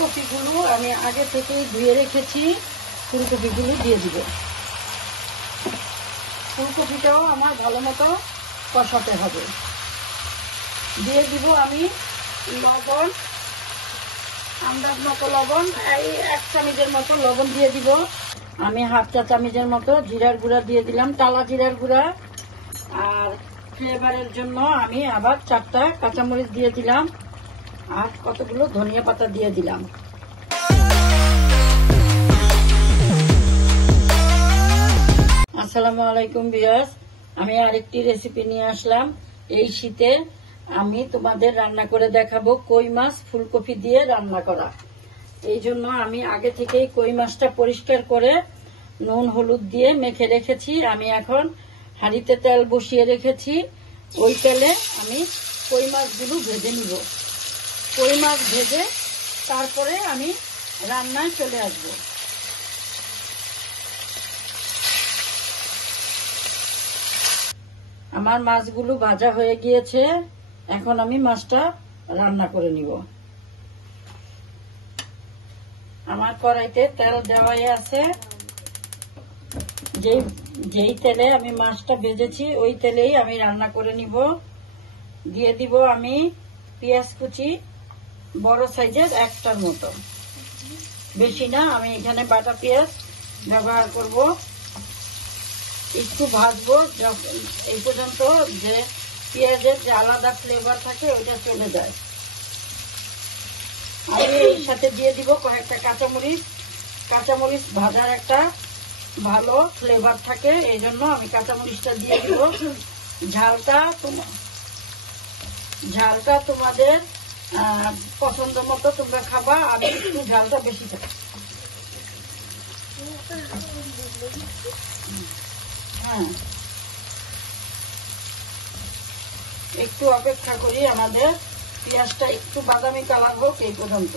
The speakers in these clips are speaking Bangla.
ফুলকপিগুলো আমি আগে থেকেই ধুয়ে রেখেছি, ফুলকপিগুলো দিয়ে দিব। ফুলকপিটাও আমার ভালো মতো কষাতে হবে। দিয়ে দিব আমি লবণ, আন্দাজ মতো লবণ, এই 1 চামচের মতো লবণ দিয়ে দিব। আমি 1/2 চা চামচের মতো জিরার গুঁড়া দিয়ে দিলাম, টালা জিরার গুঁড়া। আর ফ্লেভারের জন্য আমি আবার 4টা কাঁচামরিচ দিয়ে দিলাম, আর কতগুলো ধনিয়া পাতা দিয়ে দিলাম। আসসালামু আলাইকুম ভিউয়ার্স, আমি আরেকটি রেসিপি নিয়ে আসলাম। এই শীতে আমি তোমাদের রান্না করে দেখাবো কই মাছ ফুলকপি দিয়ে রান্না করা। এই জন্য আমি আগে থেকেই কই মাছটা পরিষ্কার করে নুন হলুদ দিয়ে মেখে রেখেছি। আমি এখন হাঁড়িতে তেল বসিয়ে রেখেছি, ওই তেলে আমি কই মাছগুলো ভেজে নিব। কই মাছ ভেজে তারপরে আমি রান্নায় চলে আসব। আমার মাছগুলো ভাজা হয়ে গিয়েছে, এখন আমি মাছটা রান্না করে নিব। আমার কড়াইতে তেল দেওয়াই আছে, যেই তেলে আমি মাছটা ভেজেছি ওই তেলেই আমি রান্না করে নিব। দিয়ে দিব আমি পেঁয়াজ কুচি, বড় সাইজের 1টার মতো, বেশি না। আমি এখানে বাটা পেঁয়াজ ব্যবহার করব। একটু ভাজবো এই পর্যন্ত যে পেঁয়াজের যে আলাদা ফ্লেভার থাকে ওইটা চলে যায়। আমি এর সাথে দিয়ে দিব কয়েকটা কাঁচামরিচ। কাঁচামরিচ ভাজার একটা ভালো ফ্লেভার থাকে, এই জন্য আমি কাঁচামরিচটা দিয়ে দিব। ঝালটা তোমাদের পছন্দ মতো তোমরা খাবা, আমি একটু ঝালটা বেশি খাই। হ্যাঁ, একটু অপেক্ষা করি, আমাদের পেঁয়াজটা একটু বাদামি কালার হোক এই পর্যন্ত।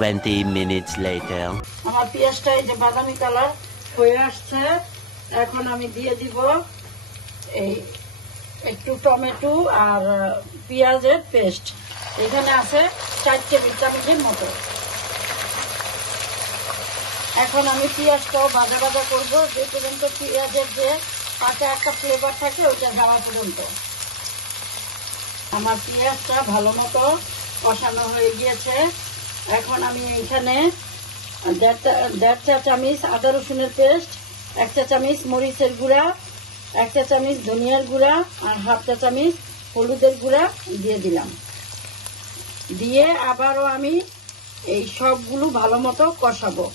20 minutes later. আমার পেঁয়াজটা এই যে বাদামি কালার হয়ে আসছে, এখন আমি দিয়ে দিব এই একটু টমেটো আর পেঁয়াজের পেস্ট। এখানে আছে 4 টেবিল চামচের মতো। এখন আমি পেঁয়াজটাও ভাজা ভাজা করবো, যে পর্যন্ত পেঁয়াজের যে পাকা একটা ফ্লেভার থাকে ওইটা যাওয়া পর্যন্ত। আমার পেঁয়াজটা ভালো মতো কষানো হয়ে গিয়েছে। এখন আমি এখানে 1.5 চা চামচ আদা রসুনের পেস্ট, 1 চা চামচ মরিচের গুঁড়া, 1 চা চামচ ধনিয়ার গুঁড়া আর 1/2 চা চামচ হলুদের গুঁড়া দিয়ে দিলাম। দিয়ে আবারও আমি এই সবগুলো ভালো মতো কষাবো।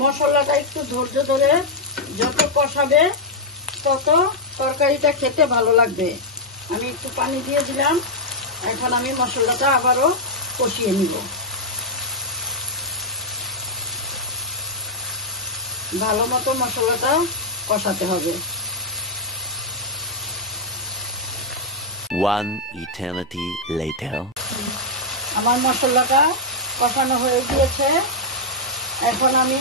মশলাটা একটু ধৈর্য ধরে যত কষাবে তত তরকারিটা খেতে ভালো লাগবে। আমি একটু পানি দিয়ে দিলাম, এখন আমি মশলাটা আবারও কষিয়ে নিব। ভালো মতো মশলাটা কষাতে হবে। 1 eternity later. আমার মশলাটা কষানো হয়ে গিয়েছে, এখন আমি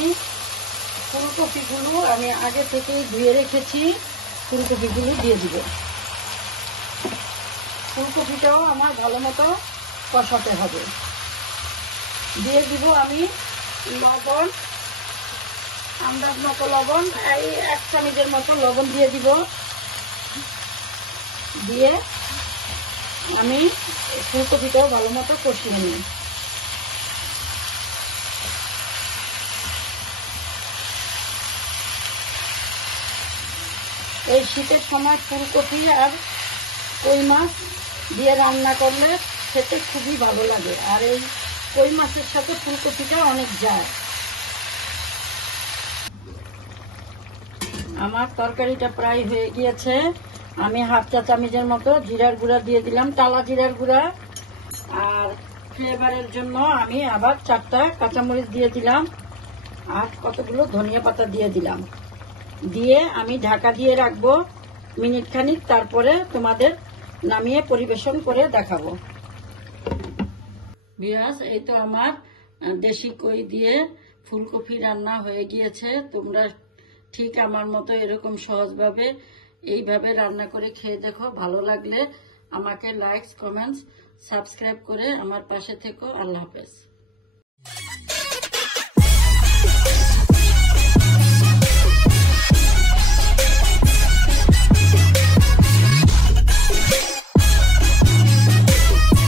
ফুলকপিগুলো আমি আগে থেকেই ধুয়ে রেখেছি, ফুলকপিগুলো দিয়ে দিব। ফুলকপিটাও আমার ভালো মতো কষাতে হবে। দিয়ে দিব আমি লবণ, আন্দাজ মতো লবণ, এই 1 চামচের মতো লবণ দিয়ে দিব। দিয়ে আমি ফুলকপিটাও ভালো মতো কষিয়ে নিই। এই শীতের সময় ফুলকপি আর কই মাছ দিয়ে রান্না করলে খেতে খুবই ভালো লাগে, আর এই কই মাছের সাথে ফুলকপিটা অনেক যায়। আমার তরকারিটা প্রায় হয়ে গিয়েছে। আমি 1/2 চা চামচের মতো জিরার গুঁড়া দিয়ে দিলাম, টালা জিরার গুঁড়া। আর ফ্লেভারের জন্য আমি আবার 4টা কাঁচামরিচ দিয়ে দিলাম, আর কতগুলো ধনিয়া পাতা দিয়ে দিলাম। দিয়ে আমি ঢাকা দিয়ে রাখবো মিনিট খানিক, তারপরে তোমাদের নামিয়ে পরিবেশন করে দেখাবো। ভিউয়ার্স, এই তো আমার দেশি কই দিয়ে ফুলকপি রান্না হয়ে গিয়েছে। তোমরা ঠিক আমার মতো এরকম সহজভাবে এইভাবে রান্না করে খেয়ে দেখো। ভালো লাগলে আমাকে লাইক, কমেন্টস, সাবস্ক্রাইব করে আমার পাশে থেকো। আল্লাহ হাফেজ।